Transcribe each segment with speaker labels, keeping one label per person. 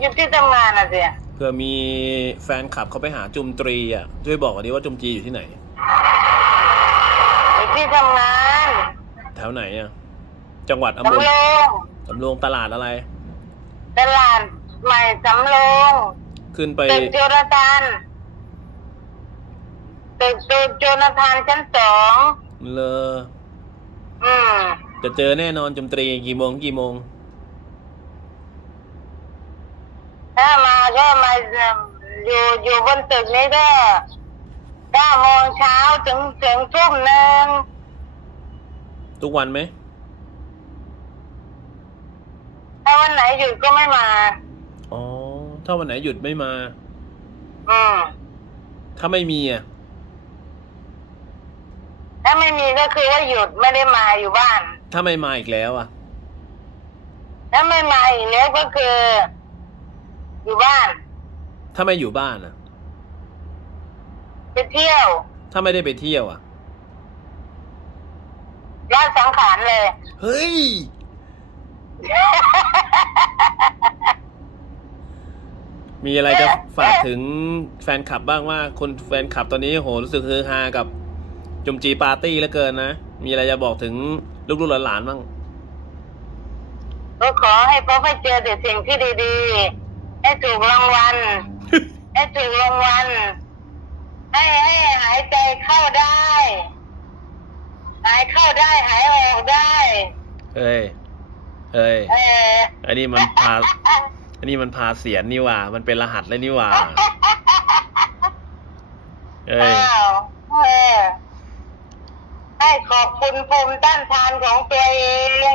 Speaker 1: อยู่ที่ทำงานอะสิ
Speaker 2: เพื่อมีแฟนคลับเขาไปหาจุมตรีอะช่วยบอกวันนี้ว่าจุมจีอยู่ที่ไหน
Speaker 1: อยู่ที่ทำงาน
Speaker 2: แถวไหนอะ จังหวัดอำ
Speaker 1: สำ
Speaker 2: เภ
Speaker 1: โร
Speaker 2: องสำโรงตลาดอะไร
Speaker 1: ตลาดใหม่สำโรง
Speaker 2: ขึ้นไป
Speaker 1: ตึกโจนาธานตึกตึกโจนาธานชั้นสอง
Speaker 2: เลอ
Speaker 1: อืม
Speaker 2: จะเจอแน่นอนจุมตรีกี่โมงกี่โมง
Speaker 1: ถ้ามาก็มาอยู่อยู่บนตึกนี้ก็เก้าโมงเช้าถึงถึงทุ่มหนึ่ง
Speaker 2: ทุกวันไหม
Speaker 1: ถ้าวันไหนหยุดก็ไม่มา
Speaker 2: อ๋อ ถ้าวันไหนหยุดไม่มา
Speaker 1: อืม
Speaker 2: ถ้าไม่มีอะ
Speaker 1: ถ้าไม่มีก็คือว่าหยุดไม่ได้มาอยู่บ้าน
Speaker 2: ถ้าไม่มาอีกแล้วอะ
Speaker 1: ถ้าไม่มาอีกแล้วก็คือ อยู่บ้าน
Speaker 2: ถ้าไม่อยู่บ้านอะ
Speaker 1: ไปเที่ยว
Speaker 2: ถ้าไม่ได้ไปเที่ยวอะ
Speaker 1: ละสังขารเลย
Speaker 2: เฮ้ย มีอะไรจะฝากถึงแฟนคลับบ้างว่าคนแฟนคลับตอนนี้โหรู้สึกฮือฮากับ จุมจีปาร์ตี้เหลือเกินนะ มีอะไรจะบอกถึงลูกๆหลานๆบ้าง
Speaker 1: ก็ขอให้พบให้เจอแต่สิ่งที่ดีๆ ให้ถูกรางวัลให้ถูกรางวัล ให้ให้หายใจเข้าได้ หายเข้าได้หายออกได้
Speaker 2: เอ้ยเอ้ย
Speaker 1: เออ
Speaker 2: อันนี้มันพา อันนี้มันพาเสียนนี่หว่า มันเป็นรหัสเลยนี่หว่า เอ้ย
Speaker 1: อ้าวเออให้ขอบคุณภูมิต้านทานของตัวเอ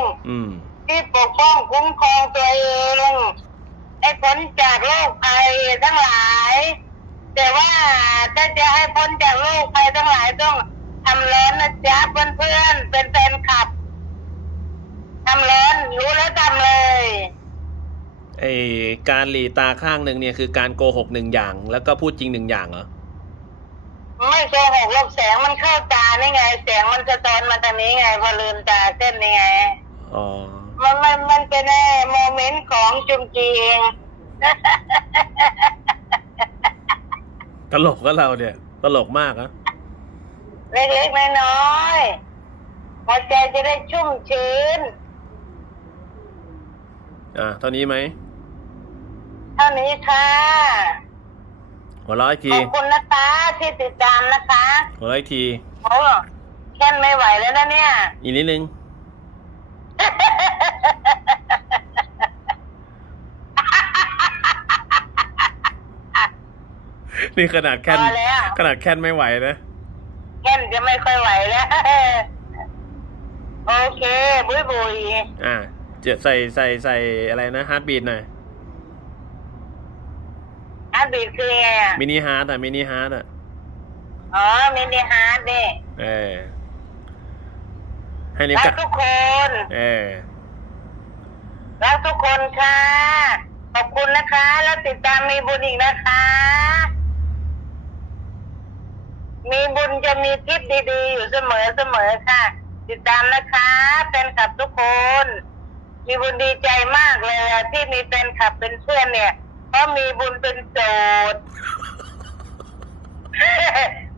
Speaker 1: ง
Speaker 2: อืม
Speaker 1: ที่ปกป้องคุ้มครองตัวเองให้ พ้นจากโรคภัยทั้งหลาย แต่ว่าถ้าจะให้พ้นจากโรคภัยทั้งหลายต้องทำร้อนนะจ๊ะเพื่อนๆเป็นแฟนคลับทำร้อนรู้แล้วทำเลย
Speaker 2: ไอการหลีตาข้างหนึ่งเนี่ยคือการโกหกหนึ่งอย่าง แล้วก็พูดจริงหนึ่งอย่างเหรอ
Speaker 1: ไม่โกหกหรอกแสงมันเข้าตานี่ไง แสงมันสะท้อนมาทางนี้ไงพอลืมตาเส้นนี่ไง
Speaker 2: อ๋อ
Speaker 1: มันมันมันเป็นไอ้โมเมนต์ของจุมจีเอง
Speaker 2: ตลกก็เราเนี่ย ตลกมากนะ
Speaker 1: เล็กๆน้อยๆหัวใจจะได้ชุ่มชื้น
Speaker 2: อะเท่านี้ไหม
Speaker 1: เท่านี้ค่ะ
Speaker 2: หัวเราะอีก
Speaker 1: ข
Speaker 2: ที
Speaker 1: อบคุณนะคะที่ติดตามนะคะ
Speaker 2: หัวเราะอีกที
Speaker 1: โอ้แค่นไม่ไหวแล้วนะเนี่ย
Speaker 2: อีกนิดนึง นี่ขนาดแค่น
Speaker 1: พอแล้ว
Speaker 2: ขนาดแค่นไม่ไหวนะ
Speaker 1: แค่นจะไม่ค่อยไหวแล้ว โอเค บุยบุย
Speaker 2: อะเจะใส่ใส่ใส่อะไรนะฮาร์ดบีดหน่อย
Speaker 1: อาร์ตบีดคือไงอะ
Speaker 2: มินิฮาร์ดอะมินิฮาร์ดอะ
Speaker 1: อ๋อมินิฮาร์ดนี่
Speaker 2: เออให้นิ้ว
Speaker 1: รั
Speaker 2: กะ
Speaker 1: กทุกคน
Speaker 2: เออ
Speaker 1: รักทุกคนค่ะ ขอบคุณนะคะ แล้วติดตามมีบุญอีกนะคะ มีบุญ จะมีทิศดีๆ อยู่เสมอเสมอค่ะ ติดตามนะคะแฟนคลับทุกคน มีบุญดีใจมากเลยอะที่มีแฟนคลับเป็นเพื่อนเนี่ยเพราะมีบุญเป็นโสด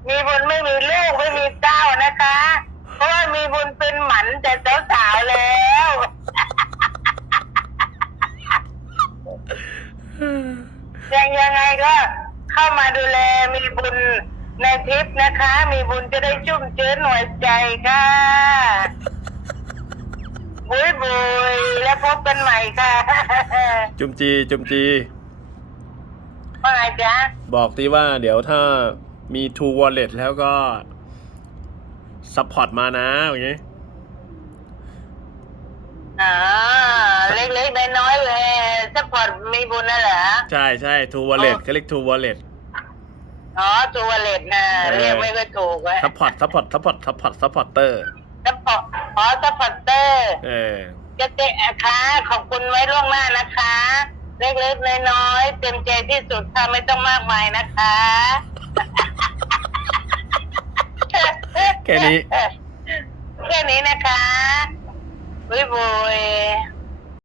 Speaker 1: มีบุญไม่มีลูกไม่มีเต้านะคะ เพราะว่ามีบุญเป็นหมันแต่สาวๆแล้ว ยังยังไงก็เข้ามาดูแลมีบุญ ในทริปนะคะ มีบุญจะได้ชุ่มชื้นหัวใจค่ะบุยบุยแล้วพบกันใหม่ค่ะ
Speaker 2: จุมจีจุมจี
Speaker 1: ว่าไงจ๊ะ
Speaker 2: บอกทีว่าเดี๋ยวถ้ามี True Wallet แล้วก็ซัพพอร์ตมานะอย่างงี้
Speaker 1: อ๋อเล็กๆน้อยๆเลยสปอร์ตมีบุญน่ะเหรอ
Speaker 2: ใช่ใช่ True Wallet
Speaker 1: อ๋อ
Speaker 2: เขาเรียก True Wallet
Speaker 1: อ๋อตัวเลตนะ
Speaker 2: เออ
Speaker 1: เรียกไม่ก็ถูกเว้ย
Speaker 2: ซัพพอร์ตซัพพอร์ตซัพพอร์ตซัพพอร์ตซัพพอร์เตอร์
Speaker 1: สปอร์ตอ๋อสปอร์ตเตอร์
Speaker 2: เออ
Speaker 1: จะเตะค่ะขอบคุณไว้ล่วงหน้านะคะ เล็กๆน้อยๆเต็มใจที่สุดค่ะไม่ต้องมากมายนะคะ
Speaker 2: แค่นี้
Speaker 1: แค่นี้นะคะบุยบุย